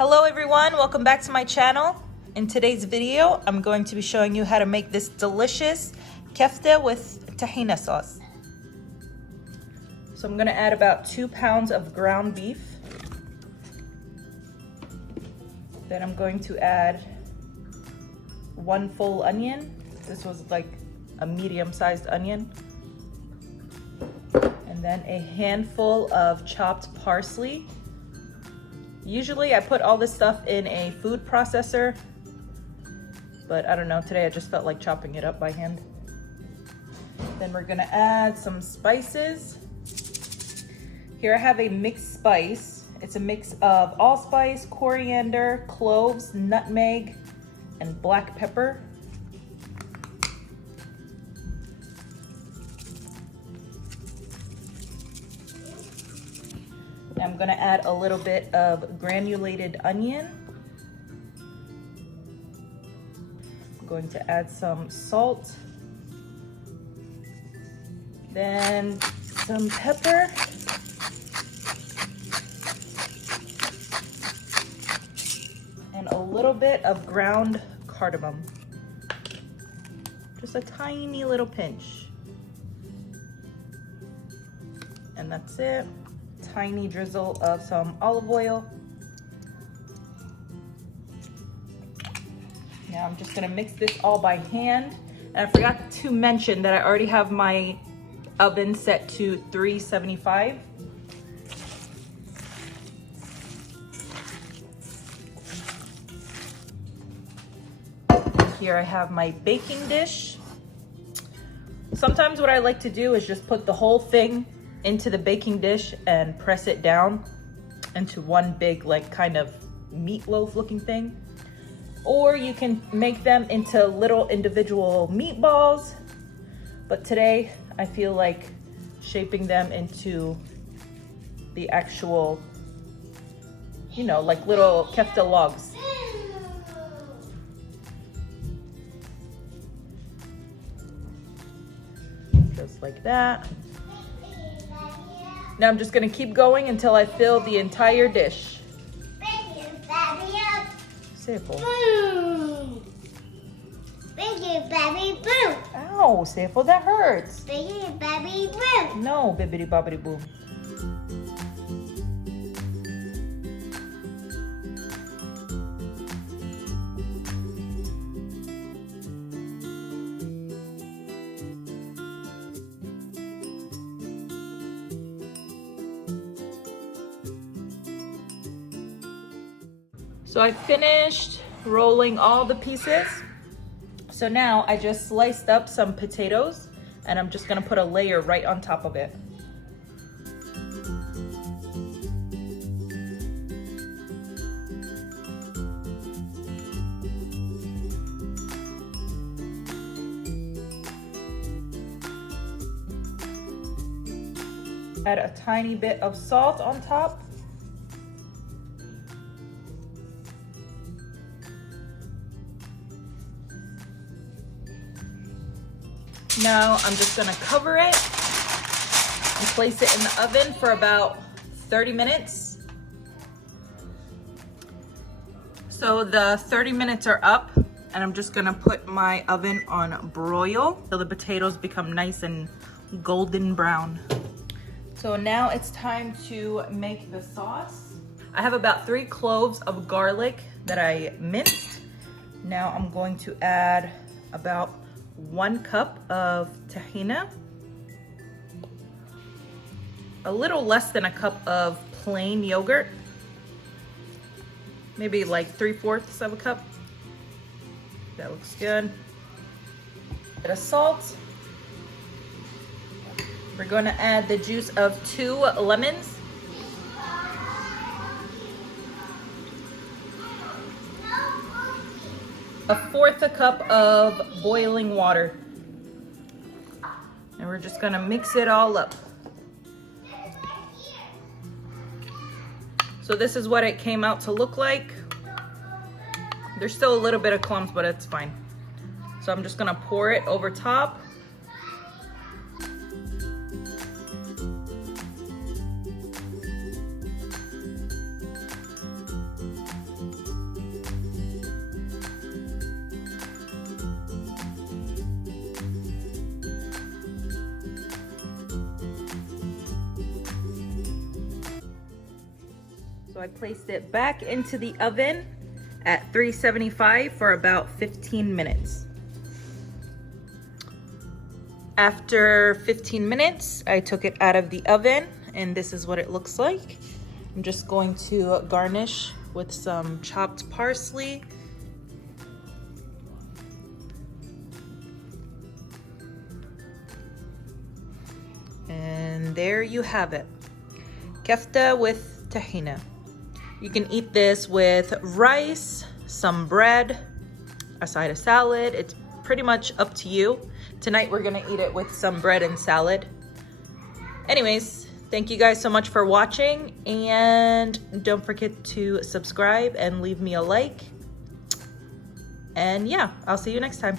Hello everyone, welcome back to my channel. In today's video, I'm going to be showing you how to make this delicious kefta with tahini sauce. So I'm gonna add about 2 pounds of ground beef. Then I'm going to add 1 full onion. This was like a medium-sized onion. And then a handful of chopped parsley. Usually I put all this stuff in a food processor, but I don't know, today I just felt like chopping it up by hand. Then we're gonna add some spices. Here I have a mixed spice. It's a mix of allspice, coriander, cloves, nutmeg, and black pepper. I'm gonna add a little bit of granulated onion. I'm going to add some salt. Then some pepper. And a little bit of ground cardamom. Just a tiny little pinch. And that's it. Tiny drizzle of some olive oil. Now I'm just gonna mix this all by hand. And I forgot to mention that I already have my oven set to 375. Here I have my baking dish. Sometimes what I like to do is just put the whole thing into the baking dish and press it down into one big, like, kind of meatloaf looking thing. Or you can make them into little individual meatballs. But today I feel like shaping them into the actual, you know, like little kefta logs. Just like that. Now I'm just gonna keep going until I fill the entire dish. Seifo. Boom! Baby, baby, boom! Ow, Seifo, that hurts. Baby, baby, boom! No, bibbidi bobbidi boom. So I finished rolling all the pieces. So now I just sliced up some potatoes and I'm just gonna put a layer right on top of it. Add a tiny bit of salt on top. Now I'm just gonna cover it and place it in the oven for about 30 minutes. So the 30 minutes are up and I'm just gonna put my oven on broil till the potatoes become nice and golden brown. So now it's time to make the sauce. I have about 3 cloves of garlic that I minced. Now I'm going to add about 1 cup of tahini, a little less than a cup of plain yogurt, maybe like 3/4 of a cup. That looks good. A bit of salt. We're going to add the juice of 2 lemons. A 1/4 cup of boiling water. And we're just gonna mix it all up. So this is what it came out to look like. There's still a little bit of clumps, but it's fine. So I'm just gonna pour it over top. So I placed it back into the oven at 375 for about 15 minutes. After 15 minutes, I took it out of the oven and this is what it looks like. I'm just going to garnish with some chopped parsley. And there you have it. Kefta with tahini. You can eat this with rice, some bread, a side of salad. It's pretty much up to you. Tonight we're gonna eat it with some bread and salad. Anyways, thank you guys so much for watching, and don't forget to subscribe and leave me a like. And yeah, I'll see you next time.